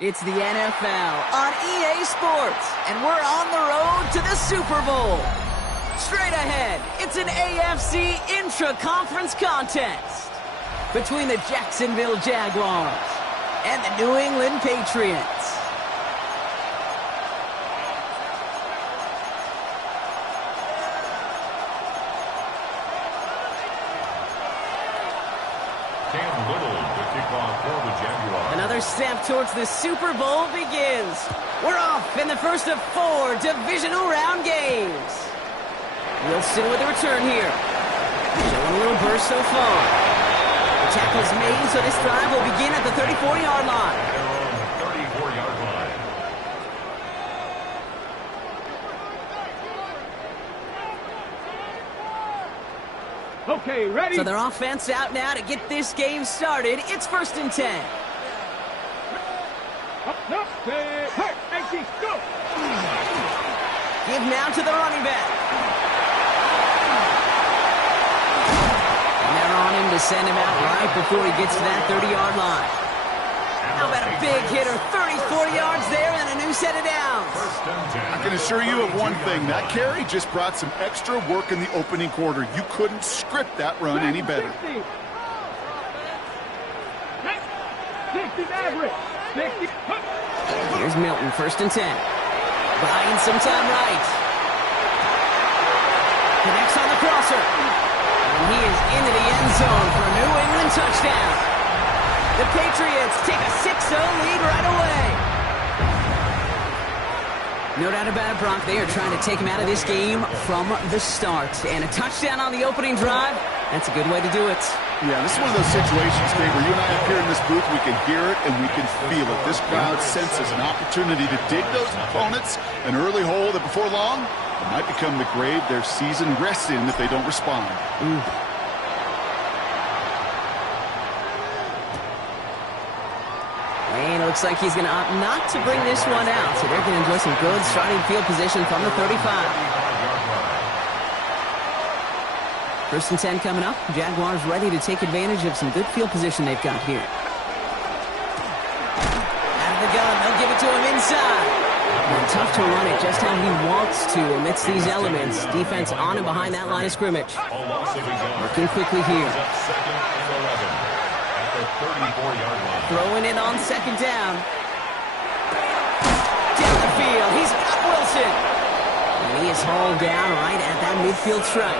It's the NFL on EA Sports, and we're on the road to the Super Bowl. Straight ahead, it's an AFC intra-conference contest between the Jacksonville Jaguars and the New England Patriots. Another step towards the Super Bowl begins. We're off in the first of 4 divisional round games. Wilson with a return here. Showing a little burst so far. The tackle is made, so this drive will begin at the 34-yard line. 34-yard line. Okay, ready? So their offense out now to get this game started. It's 1st and 10. Go! Give now to the running back. And they're on him to send him out right before he gets to that 30-yard line. How about a big hitter, 30, 40 yards there, and a new set of downs. I can assure you of one thing. That carry just brought some extra work in the opening quarter. You couldn't script that run any better. 60 average. 60. Here's Milton, 1st and 10. Buying some time right. Connects on the crosser. And he is into the end zone for a New England touchdown. The Patriots take a 6-0 lead right away. No doubt about it, Brock. They are trying to take him out of this game from the start. And a touchdown on the opening drive, that's a good way to do it. Yeah, this is one of those situations, Gabe, where you and I up here in this booth, we can hear it and we can feel it. This crowd senses an opportunity to dig those opponents an early hole that before long it might become the grave their season rests in if they don't respond. And it looks like he's going to opt not to bring this one out. So they're going to enjoy some good starting field position from the 35. 1st and 10 coming up. Jaguars ready to take advantage of some good field position they've got here. Out of the gun, they'll give it to him inside. And tough to run it just how he wants to amidst these elements. Defense on and behind that line of scrimmage. Working quickly here. Throwing it on 2nd down. Down the field. He's got Wilson. And he is hauled down right at that midfield stripe.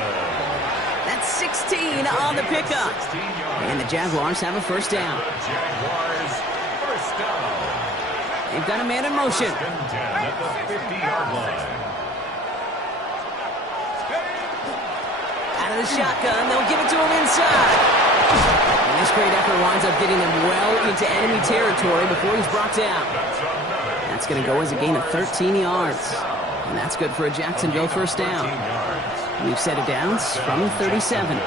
That's 16 on the pickup. And the Jaguars have a 1st down. They've got a man in motion. Out of the shotgun, they'll give it to him inside. And this great effort winds up getting them well into enemy territory before he's brought down. That's going to go as a gain of 13 yards. And that's good for a Jacksonville 1st down. We've set it downs from 37. 19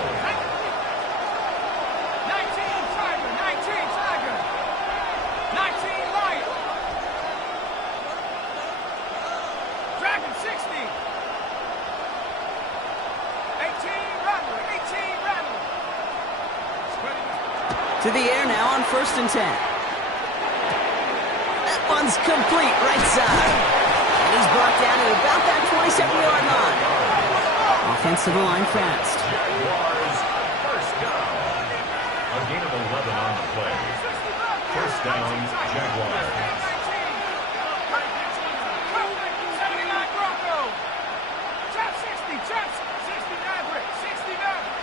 Tiger. 19 Lion. Dragon 60. 18 Rattler. 18 Rattler. To the air now on 1st and 10. That one's complete right side. And he's brought down at about that 27-yard line. Offense to the line fast. Jaguars, 1st down. A gain of 11 on the play. 1st down, Jaguars. 79 Bronco. Chop 60. Chop 60 Maverick. 60 Maverick.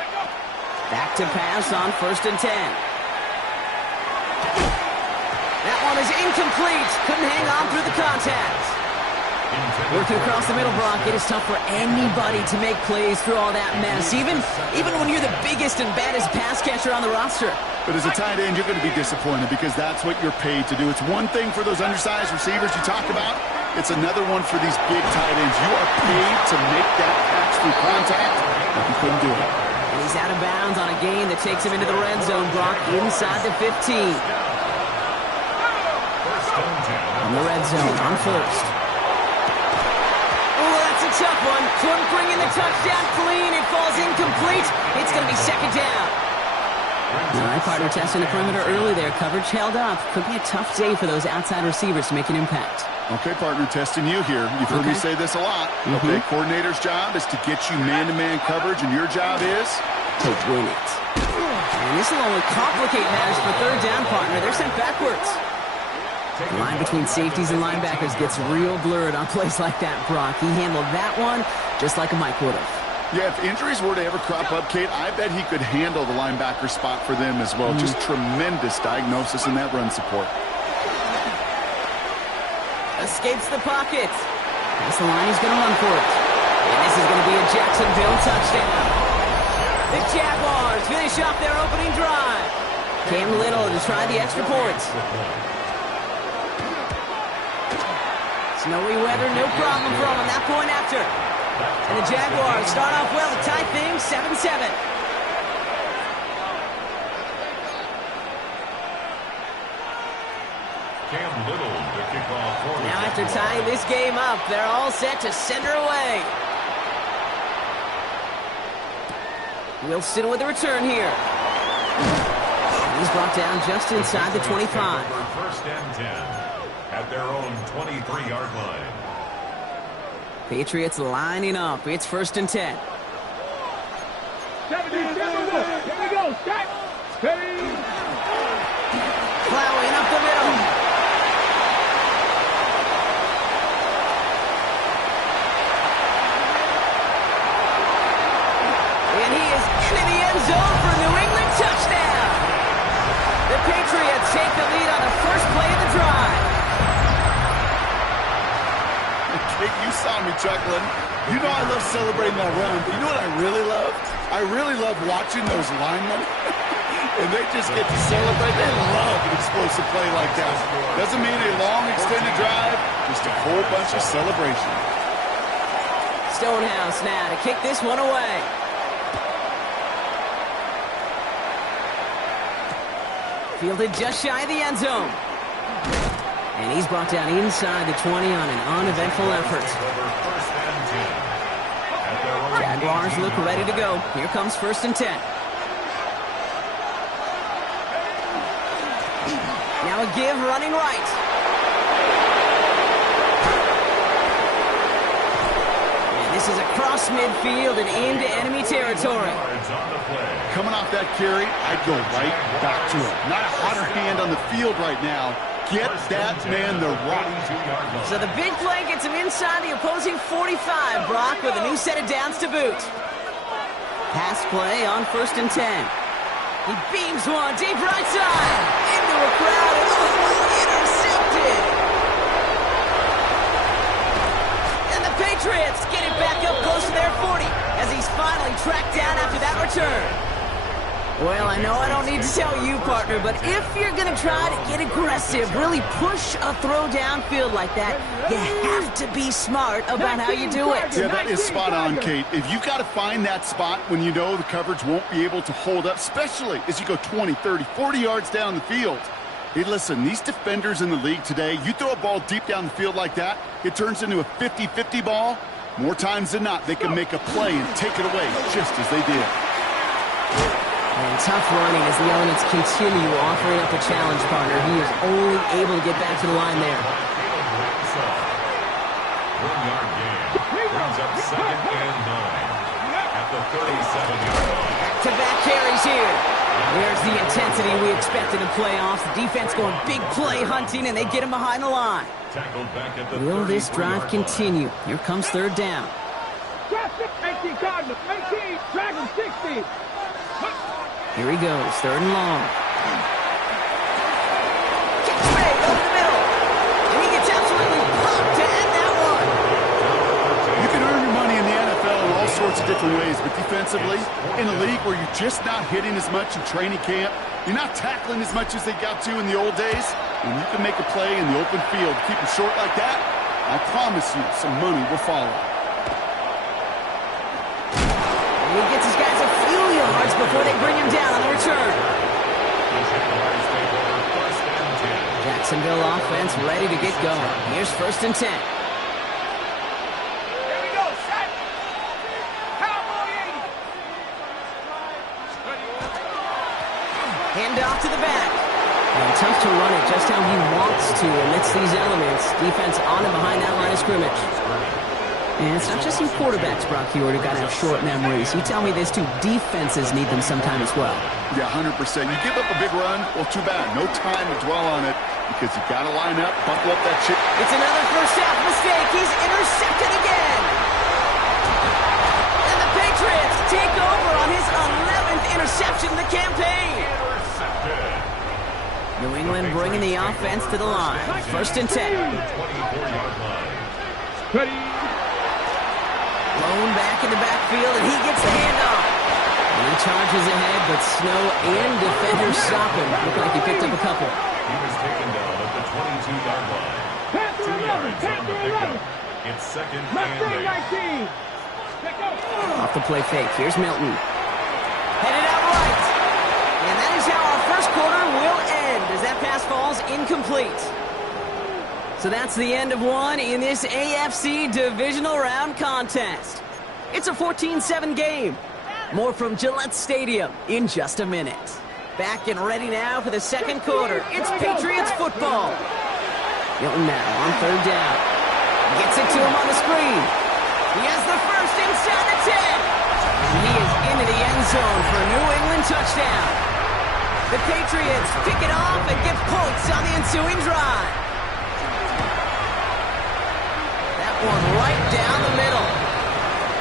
Check up. Back to pass on 1st and 10. That one is incomplete. Couldn't hang on through the contact. Working across the middle, Brock, it is tough for anybody to make plays through all that mess, even when you're the biggest and baddest pass catcher on the roster. But as a tight end, you're going to be disappointed because that's what you're paid to do. It's one thing for those undersized receivers you talk about. It's another one for these big tight ends. You are paid to make that catch through contact, but you couldn't do it. And he's out of bounds on a gain that takes him into the red zone, Brock, inside the 15. On the red zone, on 1st. Tough one. Couldn't bring in the touchdown clean. It falls incomplete. It's going to be 2nd down. All right, partner testing the perimeter early there. Coverage held up. Could be a tough day for those outside receivers to make an impact. Okay, partner, testing you here. You've heard me say this a lot. Okay, coordinator's job is to get you man-to-man coverage, and your job is to win it. And this will only complicate matters for 3rd down, partner. They're sent backwards. The line between safeties and linebackers gets real blurred on plays like that, Brock. He handled that one just like a Mike would have. Yeah, if injuries were to ever crop up, Kate, I bet he could handle the linebacker spot for them as well. Just tremendous diagnosis in that run support. Escapes the pocket. That's the line he's going to run for it. And this is going to be a Jacksonville touchdown. The Jaguars finish off their opening drive. Cam Little to try the extra points. Snowy weather, no problem for him on that point after. And the Jaguars start off well to tie things 7-7. Cam Little to kick off for the Now after Jaguars. tying this game up, they're all set to send her away. Wilson with the return here. He's brought down just inside the 25. First and 10 at their own 23-yard line. Patriots lining up. It's first and 10. 70, here we go, Scott. Steady. Plowing up the middle. And he is into the end zone for a New England touchdown. The Patriots take the lead on the first play of the drive. Kate, you saw me chuckling. You know I love celebrating that run, but you know what I really love? I really love watching those linemen. And they just get to celebrate. They love an explosive play like that. Doesn't mean a long extended drive, just a whole bunch of celebration. Stonehouse now to kick this one away. Fielded just shy of the end zone. And he's brought down inside the 20 on an uneventful effort. First and 10 at their own Jaguars look ready to go. Here comes first and 10. Now a give running right. And this is across midfield and into enemy territory. yards on the play. Coming off that carry, I'd go right back to him. Not a hotter hand on the field right now. Get that man the rock. 22-yard line. So the big play gets him inside the opposing 45, Brock, with a new set of downs to boot. Pass play on first and 10. He beams one deep right side. Into a crowd and intercepted. And the Patriots get it back up close to their 40 as he's finally tracked down after that return. Well, I know I don't need to tell you, partner, but if you're going to try to get aggressive, really push a throw downfield like that, you have to be smart about how you do it. Yeah, that is spot on, Kate. If you've got to find that spot when you know the coverage won't be able to hold up, especially as you go 20, 30, 40 yards down the field. Hey, listen, these defenders in the league today, you throw a ball deep down the field like that, it turns into a 50-50 ball. More times than not, they can make a play and take it away just as they did. And tough running as the elements continue offering up a challenge, partner. He is only able to get back to the line there. 1-yard gain brings up second and 9 at the 37-yard line. Back-to-back carries here. There's the intensity we expected in playoffs. The defense going big play hunting, and they get him behind the line. Tackled back at the Will this drive 33-yard line. continue? Here comes third down. 18 Cardinals, 18, Dragon 60. Here he goes, third and long. Kicks made over the middle. And he gets absolutely pumped to end that one. You can earn your money in the NFL in all sorts of different ways, but defensively, in a league where you're just not hitting as much in training camp, you're not tackling as much as they got to in the old days, when you can make a play in the open field, keep it short like that, I promise you some money will follow. And he gets his guys a few yards before they bring him down on the return. Jacksonville offense ready to get going. Here's first and 10. Here we go, set. Cowboy 80. Hand off to the back. And tough to run it just how he wants to amidst these elements. Defense on and behind that line of scrimmage. And it's not just you quarterbacks, Brock Huard, who got to have short memories. You tell me this too. Defenses need them sometime as well. Yeah, 100%. You give up a big run, well, too bad. No time to dwell on it because you got to line up, buckle up that chip. It's another first half mistake. He's intercepted again. And the Patriots take over on his 11th interception of the campaign. New England bringing the offense to the line. First and 10. 24-yard line. Ready. Blown back in the backfield, and he gets the handoff. And he charges ahead, but Snow and defenders stop him. Looked like he picked up a couple. He was taken down at the 22-yard line. Pass to 2 11, yards pass on to the 11. pickup. It's second Left and wing 8. 19. off the play fake. Here's Milton. Headed out right. And that is how our first quarter will end as that pass falls incomplete. So that's the end of one in this AFC divisional round contest. It's a 14-7 game. More from Gillette Stadium in just a minute. Back and ready now for the second quarter. It's Patriots football. Milton now on third down. Gets it to him on the screen. He has the first inside the 10. And he is into the end zone for a New England touchdown. The Patriots pick it off and get points on the ensuing drive. That one right down the middle.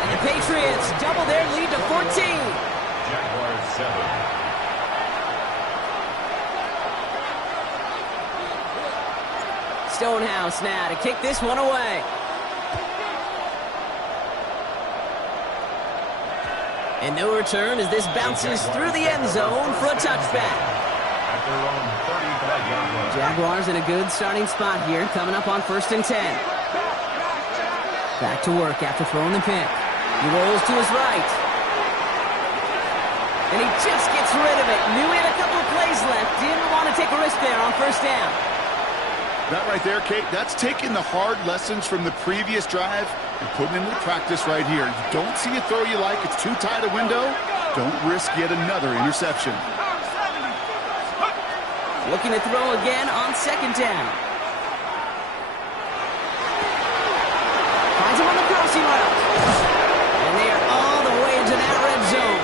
And the Patriots double their lead to 14. Jaguars 7. Stonehouse now to kick this one away. And no return as this bounces through the end zone for a touchback. At their own 35-yard line. Jaguars in a good starting spot here, coming up on 1st and 10. Back to work after throwing the pick. He rolls to his right. And he just gets rid of it. Knew he had a couple of plays left. Didn't want to take a risk there on first down. That right there, Kate, that's taking the hard lessons from the previous drive and putting into practice right here. You don't see a throw you like, it's too tight a window, don't risk yet another interception. Looking to throw again on second down. Finds him on the crossing route. And they are all the way into that red zone.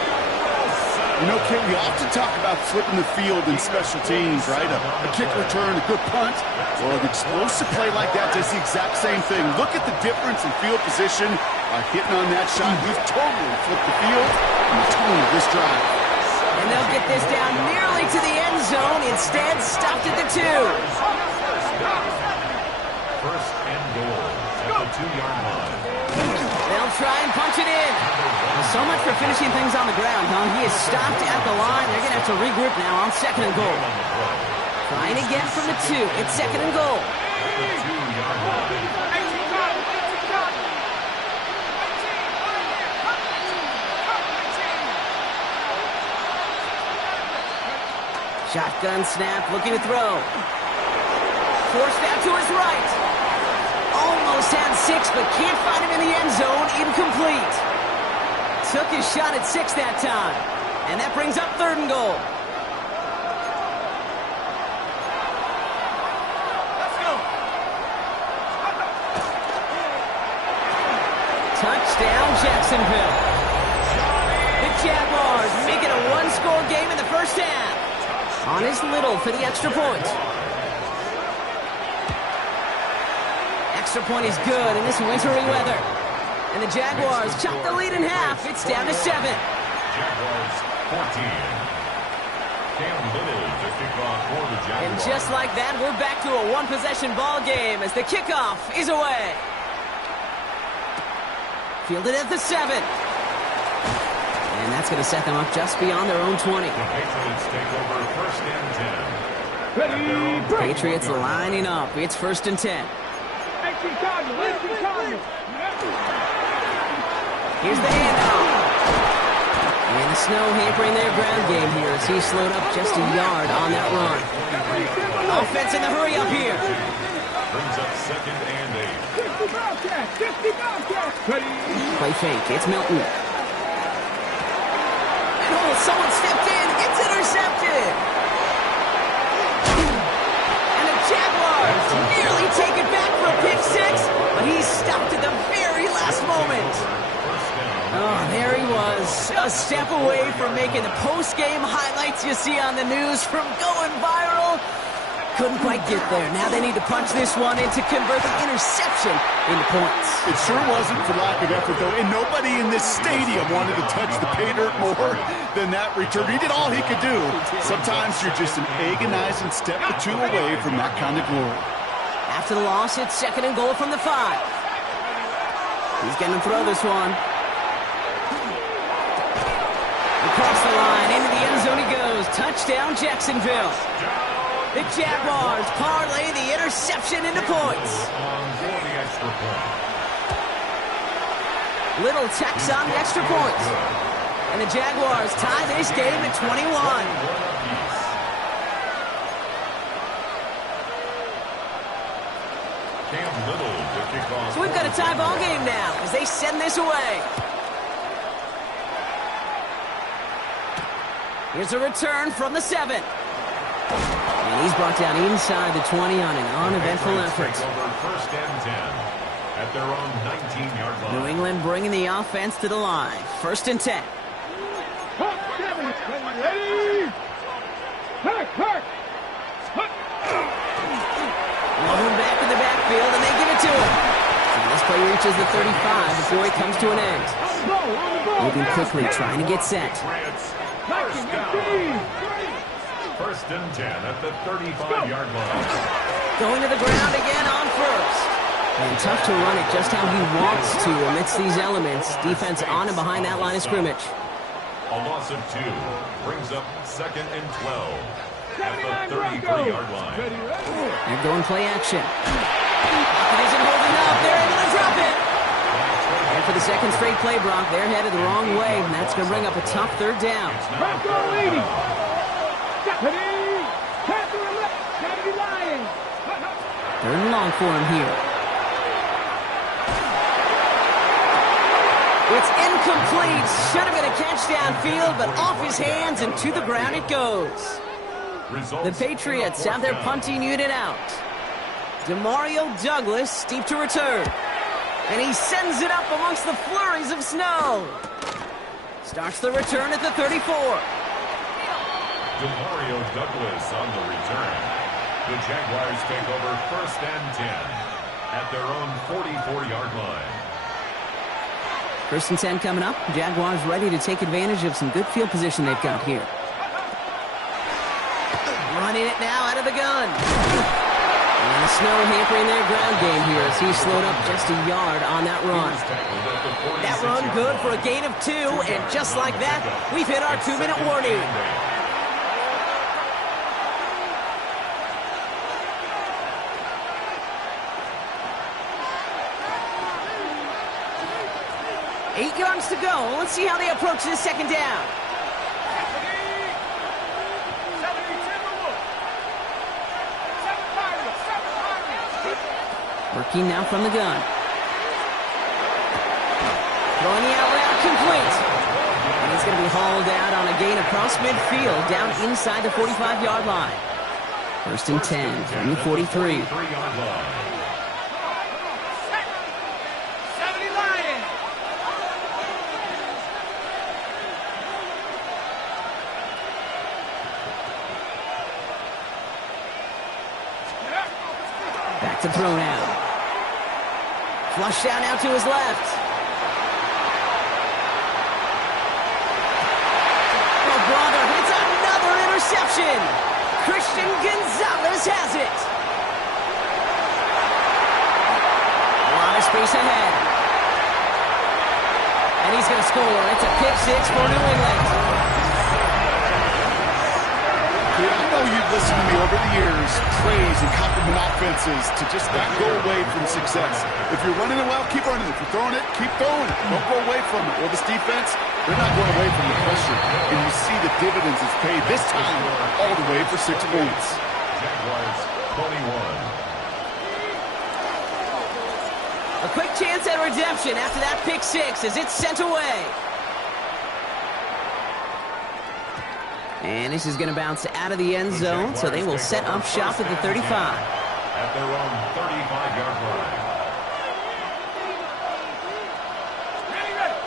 You know, Kate, we often talk about flipping the field in special teams, right? A kick return, a good punt. Well, an explosive play like that does the exact same thing. Look at the difference in field position by hitting on that shot. We've totally flipped the field and the tone of this drive. And they'll get this down nearly to the end zone. Instead, stopped at the 2. First and goal at the 2-yard line. They'll try and punch it in. Well, so much for finishing things on the ground, huh? He is stopped at the line. They're going to have to regroup now on second and goal. Trying again from the 2. It's second and goal. Shotgun snap, looking to throw. Forced out to his right. Almost had 6, but can't find him in the end zone. Incomplete. Took his shot at 6 that time. And that brings up third and goal. Touchdown, Jacksonville. The Jaguars make it a one-score game in the first half. On his Little for the extra point. Extra point is good in this wintry weather. And the Jaguars chop the lead in half. It's down to 7. Jaguars 14. Cam Little to kick off for the Jaguars. And just like that, we're back to a one-possession ball game as the kickoff is away. Fielded at the 7. And that's going to set them up just beyond their own 20. The Patriots take over first and 10. Ready, Patriots lining up. It's first and 10. Here's the handoff. And the snow hampering their ground game here as he slowed up just a yard on that run. Offense in the hurry up here. Brings up second and 8. Play fake. It's Milton. And oh, someone stepped in. It's intercepted. And the Jaguars nearly take it back for a pick 6, but he stopped at the very last moment. Oh, there he was, a step away from making the post-game highlights you see on the news from going viral. Couldn't quite get there. Now they need to punch this one in to convert the interception into points. It sure wasn't for lack of effort, though, and nobody in this stadium wanted to touch the pay dirt more than that return. He did all he could do. Sometimes you're just an agonizing step or 2 away from that kind of glory. After the loss, it's second and goal from the 5. He's going to throw this one. Across the line, into the end zone he goes. Touchdown, Jacksonville. The Jaguars parlay the interception into points. Little checks on the extra point. And the Jaguars tie this game at 21. So we've got a tie ball game now as they send this away. Here's a return from the 7. And he's brought down inside the 20 on an uneventful effort. First and 10 at their own 19-yard line. New England bringing the offense to the line. First and 10. Ready? Hurt. Long back in the backfield, and they give it to him. So this play reaches the 35 before it comes to an end. Moving quickly, trying to get set. First and 10 at the 35-yard line. Going to the ground again on first. And tough to run it just how he wants to amidst these elements. Defense on and behind that line of scrimmage. A loss of 2 brings up second and 12 at the 33-yard line. They're going play action. It isn't holding up. They're able to drop it. And for the second straight play, Brock, they're headed the wrong way, and that's going to bring up a tough third down. Third and long for him here. It's incomplete. Should have been a catch downfield, but off his hands and to the ground it goes. The Patriots have their punting unit out. Demario Douglas steep to return. And he sends it up amongst the flurries of snow. Starts the return at the 34. Demario Douglas on the return. The Jaguars take over first and 10 at their own 44-yard line. First and 10 coming up. Jaguars ready to take advantage of some good field position they've got here. Running it now out of the gun. And the snow hampering their ground game here as he slowed up just a yard on that run. That run good for a gain of 2, and just like that, we've hit our 2-minute warning. Eight yards to go. Let's see how they approach this second down. Working now from the gun. Throwing the out route complete. And he's going to be hauled out on a gain across midfield down inside the 45-yard line. First and 10 from the 43. Back to throw now. Flush down out to his left. Oh, brother, it's another interception. Christian Gonzalez has it. A lot of space ahead. And he's going to score. It's a pick 6 for New England. I know you've listened to me over the years, praise and compliment offenses to just not go away from success. If you're running it well, keep running it. If you're throwing it, keep throwing it. Don't go away from it. Well, this defense, they're not going away from the pressure. And you see the dividends it's paid this time all the way for 6 points. Jaguars 21. A quick chance at redemption after that pick 6 as it's sent away. And this is going to bounce out of the end zone, so they will set up shop at the 35. At their own 35-yard line.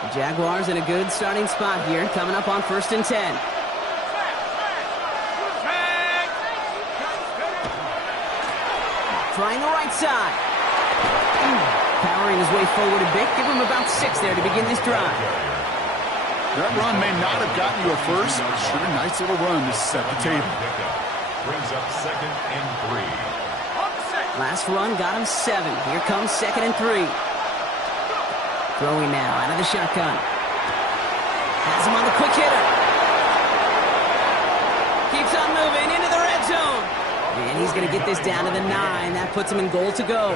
The Jaguars in a good starting spot here, coming up on first and 10. Trying the right side. Powering his way forward a bit. Give him about 6 there to begin this drive. That run may not have gotten you a first, but sure a nice little run to set the table. Brings up second and 3. Last run got him 7. Here comes second and 3. Throwing now out of the shotgun. Has him on the quick hitter. Keeps on moving into the red zone. And he's going to get this down to the 9. That puts him in goal to go.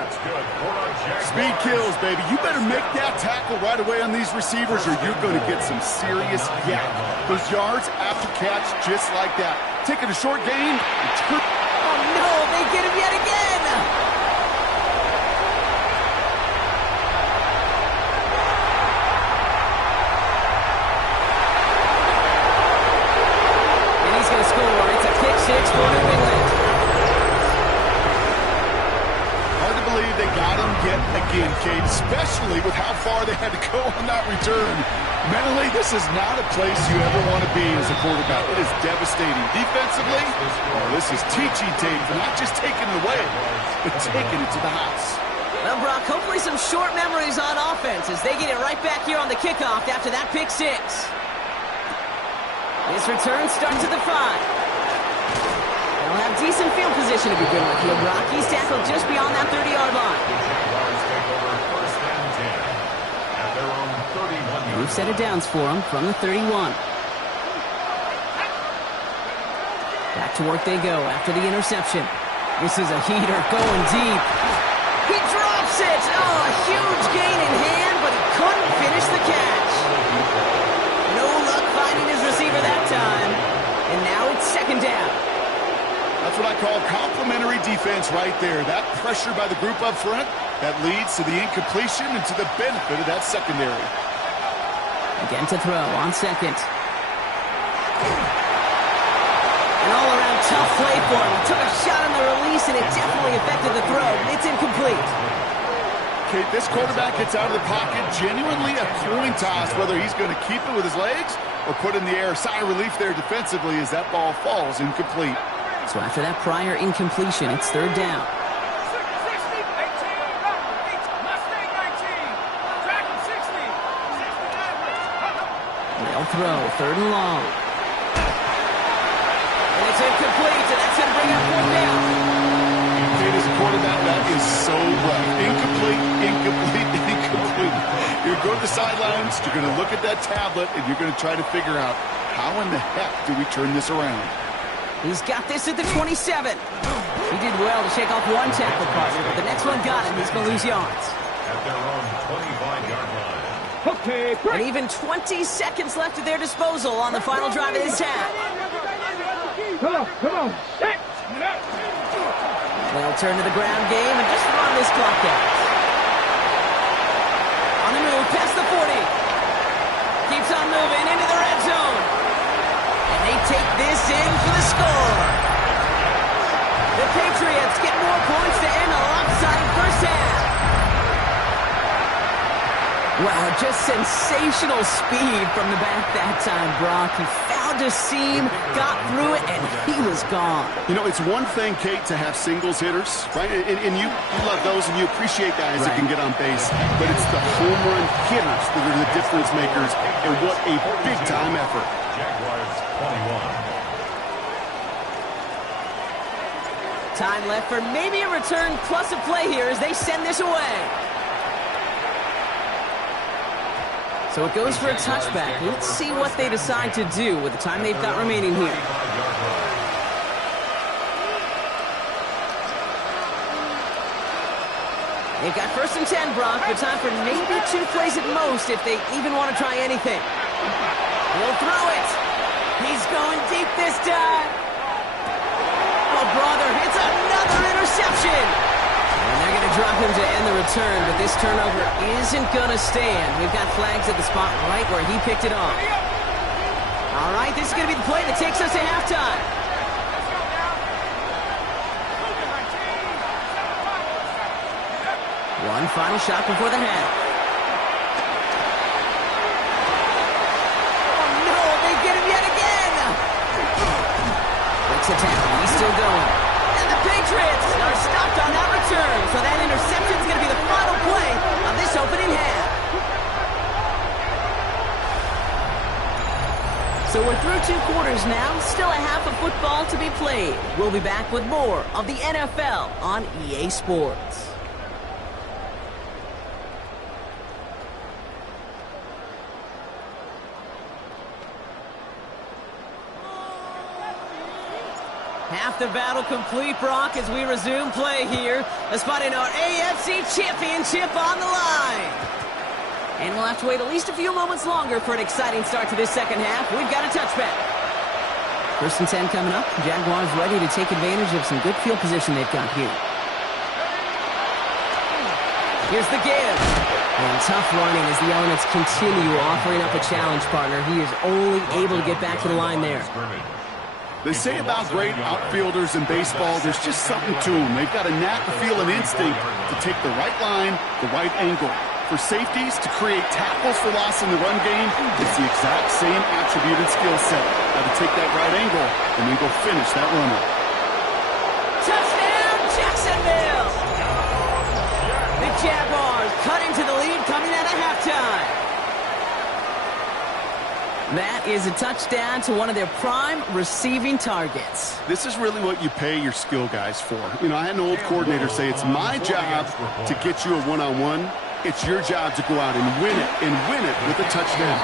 Speed kills, baby. You better make that tackle right away on these receivers or you're going to get some serious yak. Those yards after catch just like that. Taking a short gain. Oh, no, they get him yet again. And he's going to score. It's a pick 6 for New England. They got him yet again, Kate, especially with how far they had to go on that return. Mentally, this is not a place you ever want to be as a quarterback. It is devastating. Defensively, this is teaching tape for not just taking it away, but taking it to the house. Well, Brock, hopefully some short memories on offense as they get it right back here on the kickoff after that pick 6. This return starts at the 5. They'll have decent field position to begin with here, Brock. He's tackled just beyond that 30-yard line. We've set it downs for him from the 31. Back to work they go after the interception. This is a heater going deep. He drops it! Oh, a huge gain in hand, but he couldn't finish the catch. No luck finding his receiver that time. And now it's second down. That's what I call complimentary defense right there. That pressure by the group up front, that leads to the incompletion and to the benefit of that secondary. Again to throw on second. An all-around tough play for him. He took a shot on the release, and it definitely affected the throw. It's incomplete. Okay, this quarterback gets out of the pocket, genuinely a coin toss, whether he's going to keep it with his legs or put in the air. Sigh of relief there defensively as that ball falls incomplete. So after that prior incompletion, it's third down. They'll throw, third and long. And it's incomplete, and that's going to bring up fourth down. It is a quarterback that is so rough. Incomplete, incomplete, incomplete. You're going to the sidelines, you're going to look at that tablet, and you're going to try to figure out how in the heck do we turn this around. He's got this at the 27. He did well to shake off one tackle partner, but the next one got him. He's going to lose yards. At their own 25-yard line. Okay, And even 20 seconds left at their disposal on the final drive of this half. Come on. Set. They'll turn to the ground game and just run this clock out. On the move, past the 40. Keeps on moving into the red zone. And they take this in for the score. The Patriots get more points to end a lopsided first half. Wow, just sensational speed from the back that time, Brock. He found a seam, got through it, and he was gone. You know, it's one thing, Kate, to have singles hitters, right? And you love those, and you appreciate guys that can get on base. But it's the home run hitters that are the difference makers, and what a big-time effort. Jaguars 21. Time left for maybe a return plus a play here as they send this away. So it goes for a touchback. Let's see what they decide to do with the time they've got remaining here. They've got first and 10, Brock, but time for maybe 2 plays at most if they even want to try anything. He'll throw it. He's going deep this time. Oh, brother, it's another interception. And they're going to drop him to end the return, but this turnover isn't going to stand. We've got flags at the spot right where he picked it off. All right, this is going to be the play that takes us to halftime. One final shot before the half. Oh, no, they get him yet again. Breaks the tackle. He's still going. And the Patriots are stopped on that return. So that interception is going to be the final play of this opening half. So we're through 2 quarters now. Still a half of football to be played. We'll be back with more of the NFL on EA Sports. Half the battle complete, Brock, as we resume play here. A spot in our AFC Championship on the line. And we'll have to wait at least a few moments longer for an exciting start to this second half. We've got a touchback. 1st and 10 coming up. Jaguars ready to take advantage of some good field position they've got here. Here's the give. And tough running as the elements continue offering up a challenge partner. He is only able to get back to the line there. They say about great outfielders in baseball, there's just something to them. They've got a knack, a feel, an instinct to take the right line, the right angle. For safeties, to create tackles for loss in the run game, it's the exact same attributed skill set. Got to take that right angle and then go finish that runner. Touchdown, Jacksonville! The Jaguars cut into the lead coming out of halftime. That is a touchdown to one of their prime receiving targets. This is really what you pay your skill guys for. You know, I had an old coordinator say it's my job to get you a one-on-one. It's your job to go out and win it with a touchdown.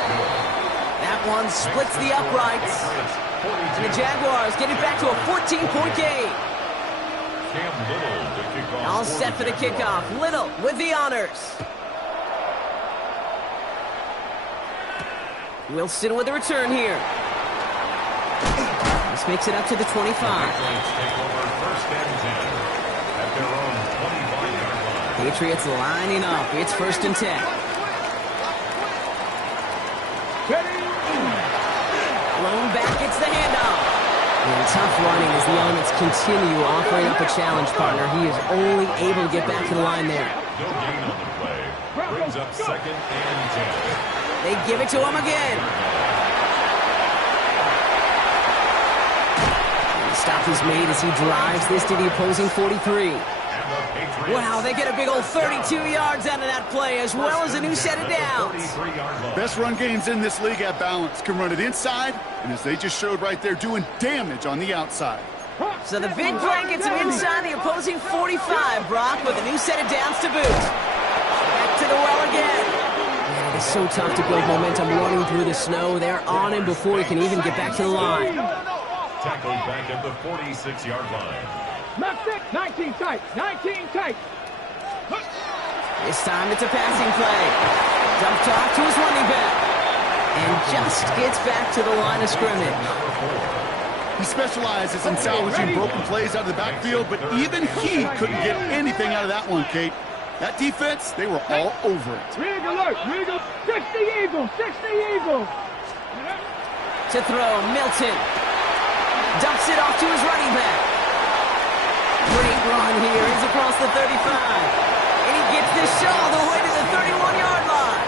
That one splits the uprights. And the Jaguars get it back to a 14-point game. All set for the kickoff. Little with the honors. Wilson with the return here. This makes it up to the 25. Patriots lining up. It's 1st and 10. Blown back, it's the handoff. And tough running as the elements continue offering up a challenge partner. He is only able to get back to the line there. No gain on the play. Brings up 2nd and 10. They give it to him again. And the stop is made as he drives this to the opposing 43. Wow, they get a big old 32 yards out of that play, as well as a new set of downs. Best run games in this league at balance. Can run it inside, and as they just showed right there, doing damage on the outside. So the big play gets him inside the opposing 45, Brock, with a new set of downs to boot. Back to the well again. Man, it's so tough to build momentum running through the snow. They're on him before he can even get back to the line. Tackled back at the 46-yard line. Left it, 19 tight, 19 tight. This time it's a passing play. Dumped off to his running back. And just gets back to the line of scrimmage. He specializes in salvaging broken plays out of the backfield, but even he couldn't get anything out of that one, Kate. That defense, they were all over it. Rig alert, 60 Eagles, 60 Eagles. To throw, Milton. Dumps it off to his running back. Great run here. He's across the 35. And he gets this shot all the way to the 31-yard line.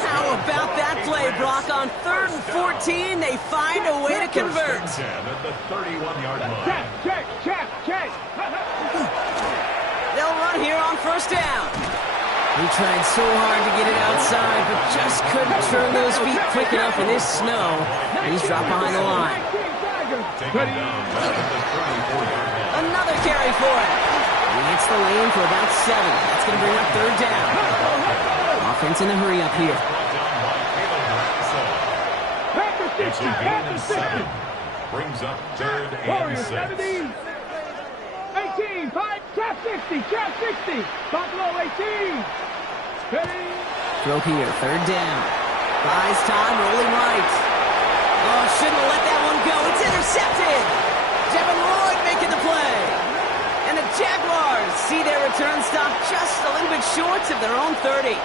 How about that play, Brock? On 3rd and 14, they find a way to convert. At the 31-yard line. Check. They'll run here on 1st down. He tried so hard to get it outside, but just couldn't turn those feet quick enough in this snow. And he's dropped behind the line. Another carry for it. He hits the lane for about 7. That's going to bring up 3rd down. Offense in a hurry up here. It's a gain of 7. Brings up 3rd and 6. 18, 5, trap 60. Buffalo 18. Throw here, 3rd down. Buys time, rolling right. Oh, shouldn't have let that one go. It's intercepted. Devin Lloyd making the play. And the Jaguars see their return stop just a little bit short of their own 30.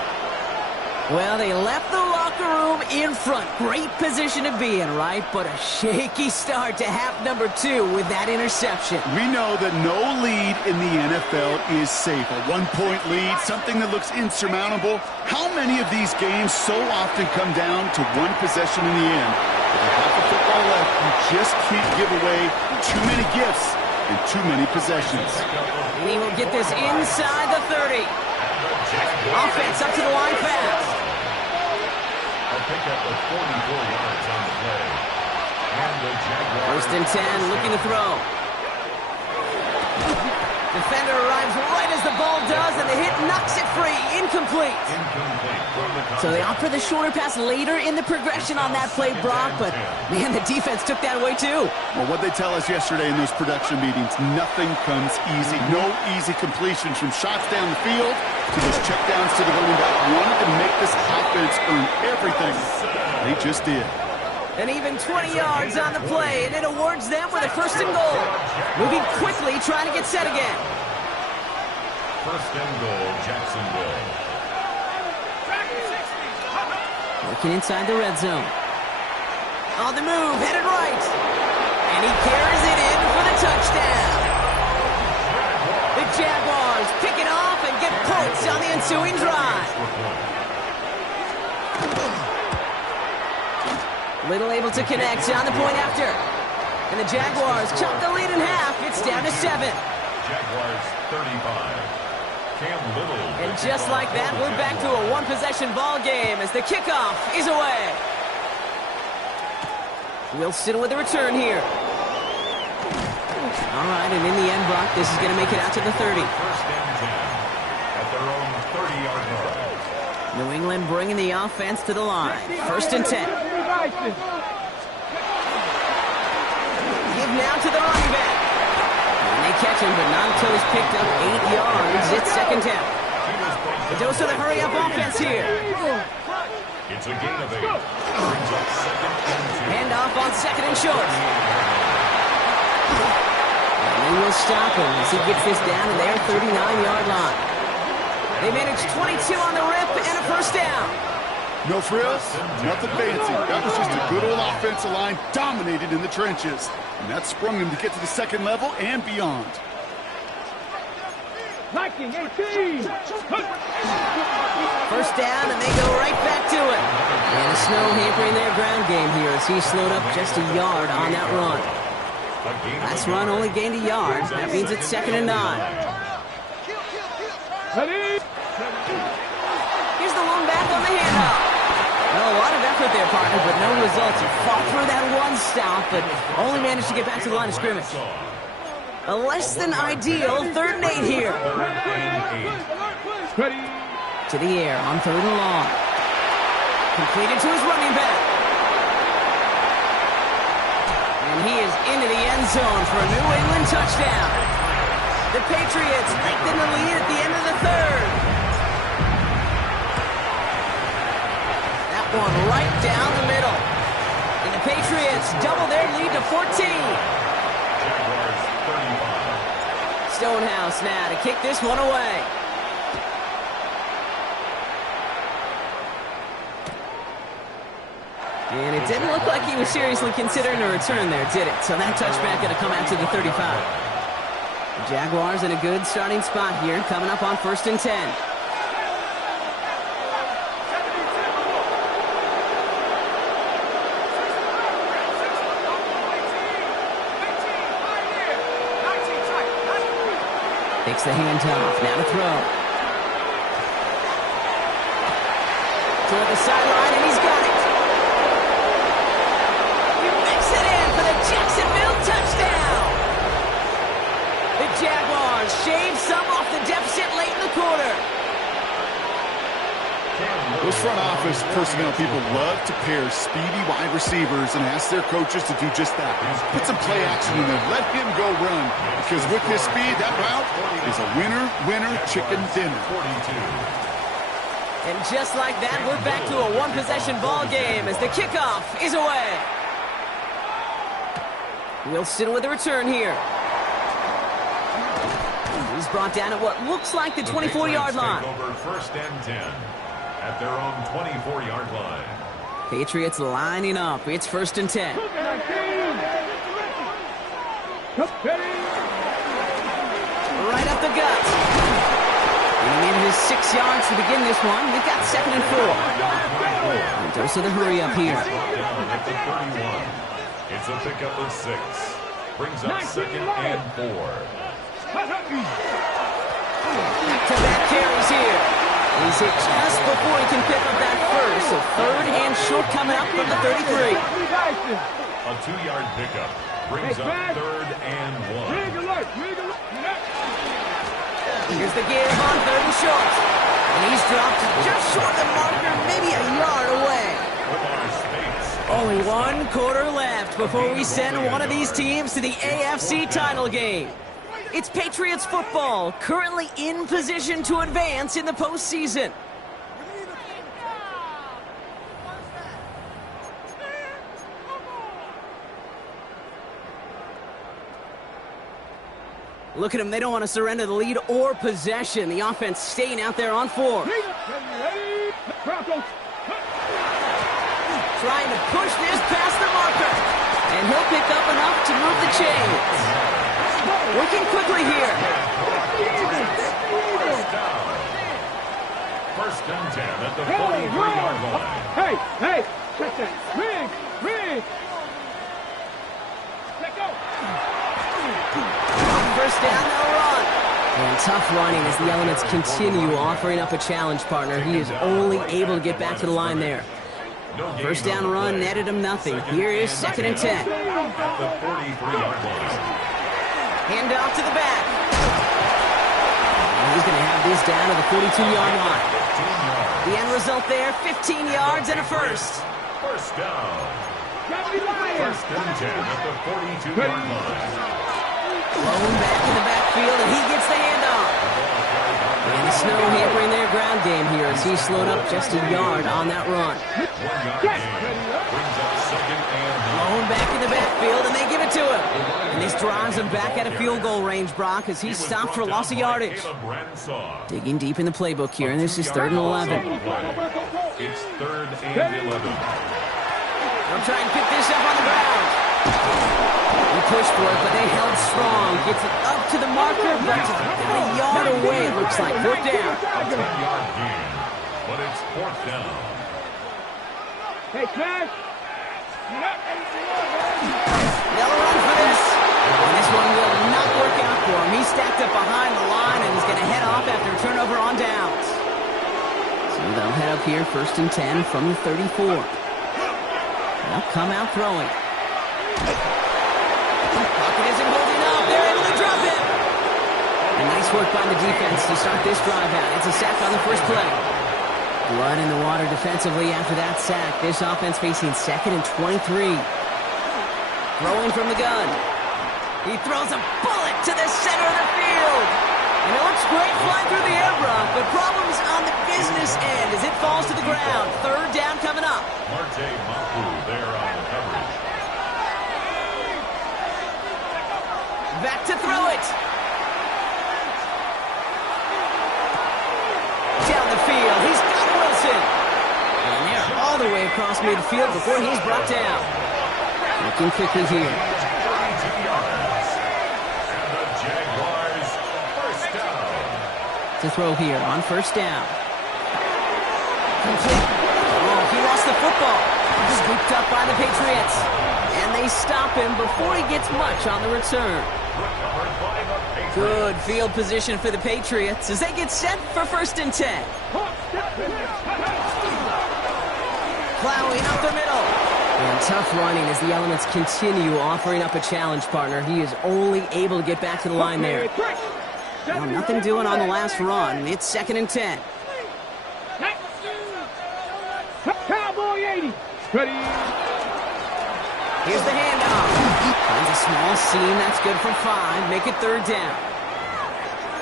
Well, they left the locker room in front. Great position to be in, right? But a shaky start to half number 2 with that interception. We know that no lead in the NFL is safe. A 1-point lead, something that looks insurmountable. How many of these games so often come down to one possession in the end? With a half of football left, you just can't give away too many gifts and too many possessions. And he will get this inside the 30. Offense up to the line fast. A pickup of 44 yards on the play. And the Jaguars. 1st and 10, looking to throw. Defender arrives right as the ball does, and the hit knocks it free. Incomplete. So they opt for the shorter pass later in the progression on that play, Brock, but, man, the defense took that away, too. Well, what they tell us yesterday in those production meetings, nothing comes easy. No easy completions from shots down the field to those checkdowns to the running back. Wanted to make this offense earn everything. They just did. And even 20 yards on the play, and it awards them with a 1st and goal. Moving quickly, trying to get set again. 1st and goal, Jacksonville. Working inside the red zone. On the move, headed right. And he carries it in for the touchdown. The Jaguars pick it off and get points on the ensuing drive. Little able to connect on the point after. And the Jaguars chop the lead in half. It's down to 7. Jaguars 35. Cam Little. And just like that, we're back to a one-possession ball game as the kickoff is away. Wilson with the return here. All right, and in the end, Brock, this is going to make it out to the 30. 1st and 10 at their own 30-yard line. New England bringing the offense to the line. 1st and 10. Give now to the running back. And they catch him, but not until he's picked up 8 yards. It's 2nd down. A dose of the hurry-up offense here. It's a gain of 8. Brings up 2nd and 2. Handoff on 2nd and short. And they will stop him as he gets this down to their 39-yard line. They managed 22 on the rip and a 1st down. No frills, nothing fancy. That was just a good old offensive line dominated in the trenches. And that sprung them to get to the 2nd level and beyond. Liking 18. 1st down, and they go right back to it. And the snow hampering their ground game here as he slowed up just a yard on that run. Last run only gained a yard. That means it's 2nd and 9. Ready? Here's the one back on the handoff. Well, a lot of effort there, partner, but no results. He fought through that one stop, but only managed to get back to the line of scrimmage. A less than ideal 3rd and 8 here. Ready? To the air on 3rd and long. Completed to his running back. And he is into the end zone for a New England touchdown. The Patriots lengthen the lead at the end of the 3rd. That one right down the middle. And the Patriots double their lead to 14. Jaguars 35. Stonehouse now to kick this one away. And it didn't look like he was seriously considering a return there, did it? So that touchback going to come out to the 35. The Jaguars in a good starting spot here, coming up on 1st and 10. Takes the handoff, now to throw. Toward the sideline, and he's got it. He makes it in for the Jacksonville touchdown. The Jaguars shave some off the deficit late in the quarter. Those front office personnel people love to pair speedy wide receivers and ask their coaches to do just that. Put some play action in there. Let him go run. Because with his speed, that route is a winner, chicken dinner. 42. And just like that, we're back to a one-possession ball game as the kickoff is away. Wilson with the return here. He's brought down at what looks like the 24-yard line. Over 1st and 10 at their own 24-yard line. Patriots lining up. It's 1st and 10. Right up the gut. And he needed his 6 yards to begin this one. They've got 2nd and 4. And dose of the hurry up here. Down at the 31. It's a pickup of 6. Brings up 2nd and 4. Back-to-back carries here. He's hit just before he can pick up that first. So 3rd and short coming up from the 33. A 2-yard pickup brings up 3rd and 1. Here's the give on 3rd and short. And he's dropped just short of the marker, maybe a yard away. Only 1 quarter left before we send one of these teams to the AFC title game. It's Patriots football, currently in position to advance in the postseason. Look at them, they don't want to surrender the lead or possession. The offense staying out there on 4. Trying to push this past the marker. And he'll pick up enough to move the chains. Working quickly here. First and 10 at the 43-yard line. Hey, check that. Rig. Let go. First down, they'll run. And tough running as the elements continue offering up a challenge partner. He is only able to get back to the line there. First down run netted him nothing. Here is 2nd and 10. At the 43-yard line. Hand off to the back. And he's going to have this down to the 42-yard line. The end result there, 15 yards and a first. First down. First and 10 at the 42-yard line. Thrown back in the backfield, and he gets the handoff. And the snow hampering their ground game here as he's slowed up just a yard on that run. Thrown back in the backfield, and they give it to him. And this drives him back out of field goal range, Brock, as he's stopped for loss of yardage. Digging deep in the playbook here, and this is 3rd and 11. It's 3rd and 11. They'll try and pick this up on the ground. He pushed for it, but they held strong. Gets it up to the marker, but just about a yard away, it looks like. 4th down. A 10-yard gain, but it's 4th down. Hey, Smash. They'll run for this. And this one will not work out for him. He's stacked up behind the line and is going to head off after a turnover on downs. So they'll head up here, 1st and 10 from the 34. They'll come out throwing. Pocket isn't holding up. They're able to drop it. And nice work by the defense to start this drive out. It's a sack on the first play. Blood in the water defensively after that sack. This offense facing 2nd and 23. Throwing from the gun. He throws a bullet to the center of the field. And it looks great flying through the air, Brock, but problems on the business end as it falls to the ground. 3rd down coming up. Marte Mapu there on the coverage. Back to throw it. Down the field. He's got Wilson. And they're all the way across midfield before he's brought down. Looking quickly here. 32 yards. And the Jaguars first down. To throw here on 1st down. Complete. Oh, he lost the football. Scooped up by the Patriots. And they stop him before he gets much on the return. Good field position for the Patriots as they get set for 1st and 10. Plowing up the middle. And tough running as the elements continue offering up a challenge partner. He is only able to get back to the line there. Well, nothing doing on the last run. It's 2nd and 10. Cowboy 80. Ready. Here's the handoff. Finds a small seam. That's good for 5. Make it 3rd down.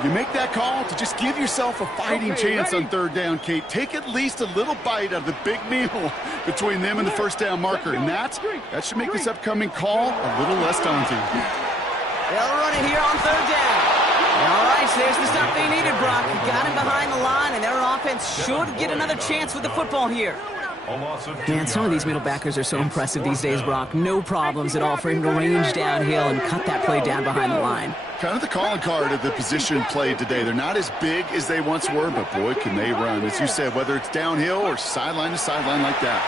You make that call to just give yourself a fighting chance on 3rd down, Kate. Take at least a little bite out of the big meal between them and the 1st down marker. And that should make this upcoming call a little less daunting. They'll run it here on 3rd down. All right, so there's the stop they needed, Brock. Got him behind the line, and their offense should get another chance with the football here. Man, some of these middle backers are so impressive these days, Brock. No problems at all for him to range downhill and cut that play down behind the line. Kind of the calling card of the position played today. They're not as big as they once were, but boy, can they run. As you said, whether it's downhill or sideline to sideline like that.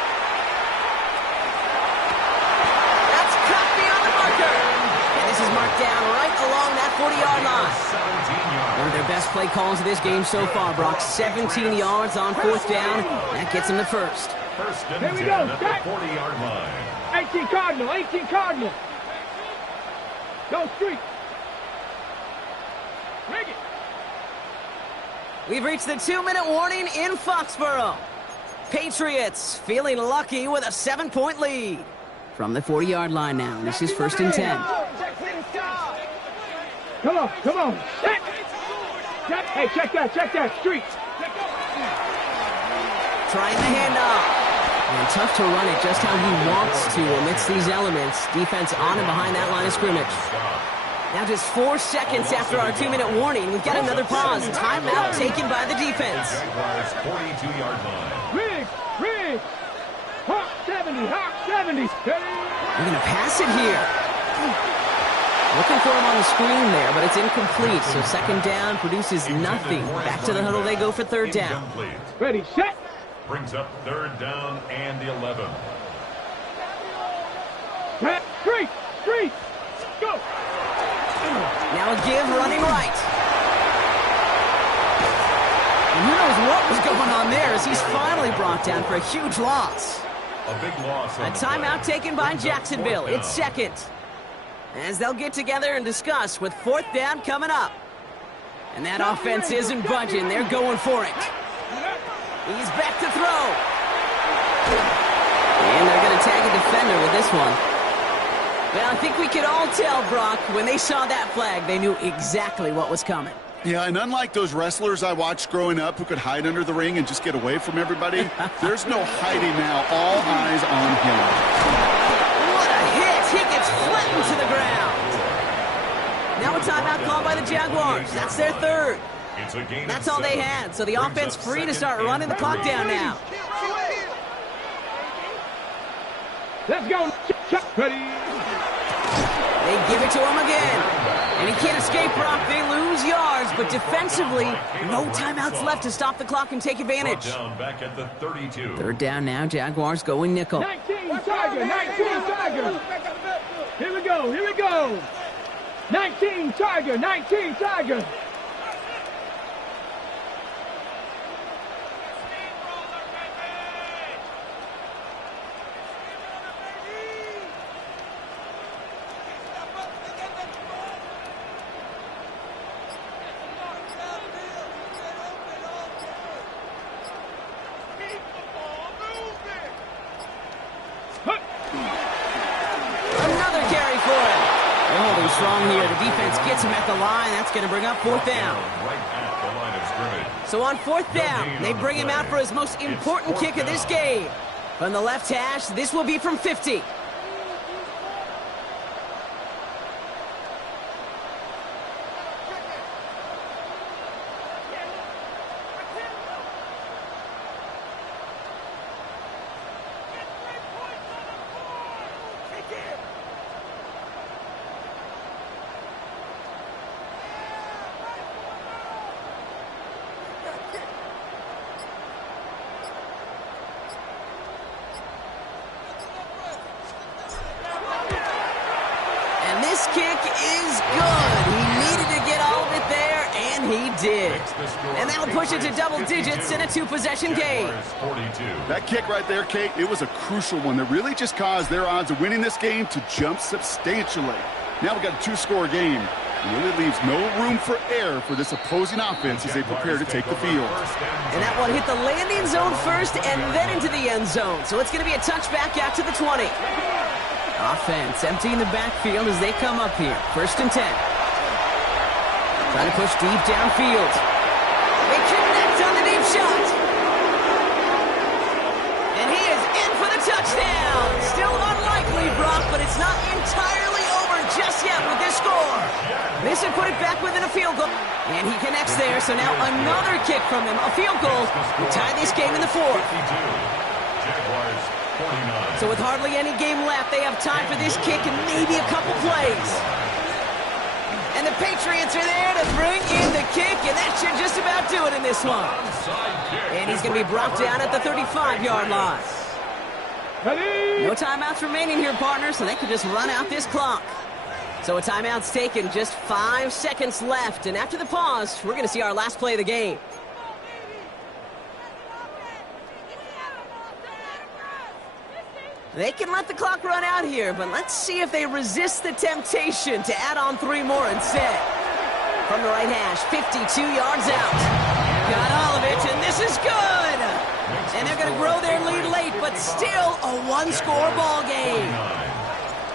That's cut beyond the marker. And this is marked down right along that 40-yard line. One of their best play calls of this game so far, Brock. 17 yards on 4th down. That gets them the first. First and Here we 10 go. at the 40-yard line. 18 Cardinal. 18 Cardinal. Go street. Rig it. We've reached the 2-minute warning in Foxborough. Patriots feeling lucky with a 7-point lead. From the 40-yard line now, this is 1st and 10. Come on, come on. Check. Hey, check that, street. Trying the handoff. And tough to run it just how he wants to amidst these elements. Defense on and behind that line of scrimmage. Now just 4 seconds after our 2-minute warning, we've got another pause. Timeout taken by the defense. Jaguars 42-yard line. Riggs. Hawk 70. We're going to pass it here. Looking for him on the screen there, but it's incomplete. So 2nd down produces nothing. Back to the huddle they go for 3rd down. Ready, set. Brings up 3rd down and 11. Street. Go. Now a give running right. And who knows what was going on there as he's finally brought down for a huge loss. A big loss. A timeout taken by Jacksonville. It's 2nd. As they'll get together and discuss with 4th down coming up. And that offense isn't budging. They're going for it. He's back to throw. And they're going to tag a defender with this one. Well, I think we could all tell, Brock, when they saw that flag, they knew exactly what was coming. Yeah, and unlike those wrestlers I watched growing up who could hide under the ring and just get away from everybody, there's no hiding now. All eyes on him. What a hit! He gets flattened to the ground. Now a timeout called by the Jaguars. That's their 3rd. It's a gain. That's all they had. So the offense free to start running the clock down now. Let's go. Ready. They give it to him again. And he can't escape, Brock. They lose yards, but defensively, no timeouts left to stop the clock and take advantage. Down back at the 32. 3rd down now, Jaguars going nickel. 19 Tiger. Here we go. 19 Tiger. Another carry for him. They're holding strong here. The defense gets him at the line. That's going to bring up 4th down. Right at the line of scrimmage. So on 4th down, they bring him out for his most important kick of this game. From the left hash, this will be from 50. This kick is good. He needed to get all of it there, and he did. And that'll push it to double digits in a 2-possession game. That kick right there, Kate, it was a crucial one that really just caused their odds of winning this game to jump substantially. Now we've got a 2-score game. It really leaves no room for error for this opposing offense as they prepare to take the field. And that one hit the landing zone first and then into the end zone. So it's going to be a touchback out to the 20. Offense emptying the backfield as they come up here. 1st and 10. Trying to push deep downfield. They connect on the deep shot. And he is in for the touchdown. Still unlikely, Brock, but it's not entirely over just yet with this score. This would put it back within a field goal. And he connects there, so now another kick from him. A field goal will tie this game in the 4th. Jaguars 49. So with hardly any game left, they have time for this kick and maybe a couple plays. And the Patriots are there to bring in the kick, and that should just about do it in this one. And he's going to be brought down at the 35-yard line. No timeouts remaining here, partner, so they can just run out this clock. So a timeout's taken, just 5 seconds left. And after the pause, we're going to see our last play of the game. They can let the clock run out here, but let's see if they resist the temptation to add on 3 more instead. From the right hash, 52 yards out. got Olivet, and this is good! And they're going to grow their lead late, but still a one-score ball game.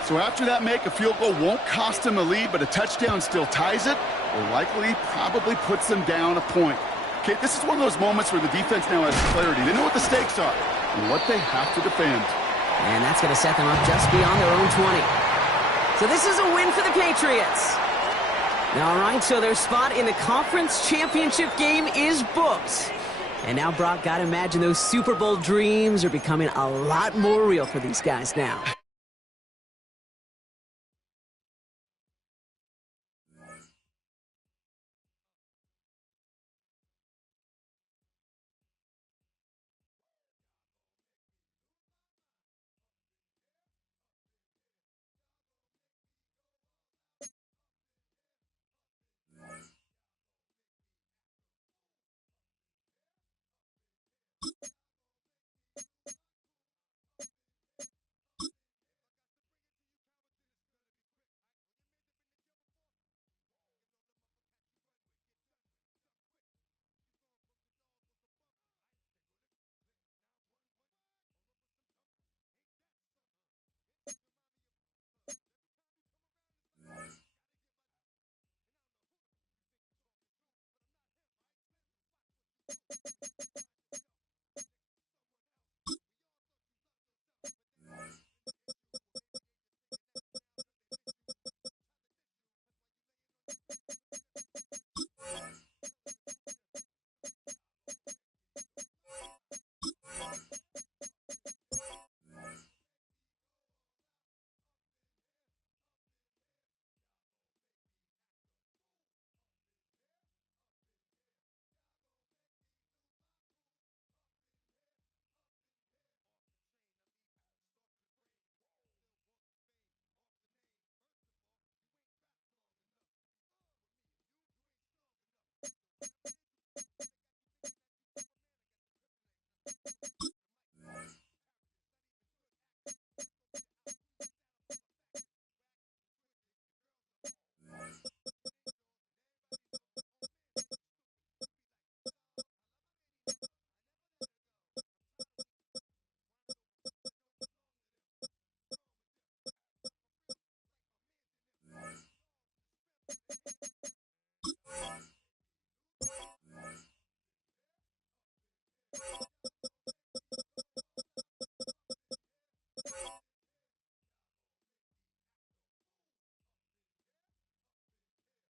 So after that make, a field goal won't cost them a lead, but a touchdown still ties it, or likely probably puts them down a point. Okay, this is one of those moments where the defense now has clarity. They know what the stakes are and what they have to defend. And that's going to set them up just beyond their own 20. So this is a win for the Patriots. All right, so their spot in the conference championship game is booked. And now, Brock, gotta imagine those Super Bowl dreams are becoming a lot more real for these guys now.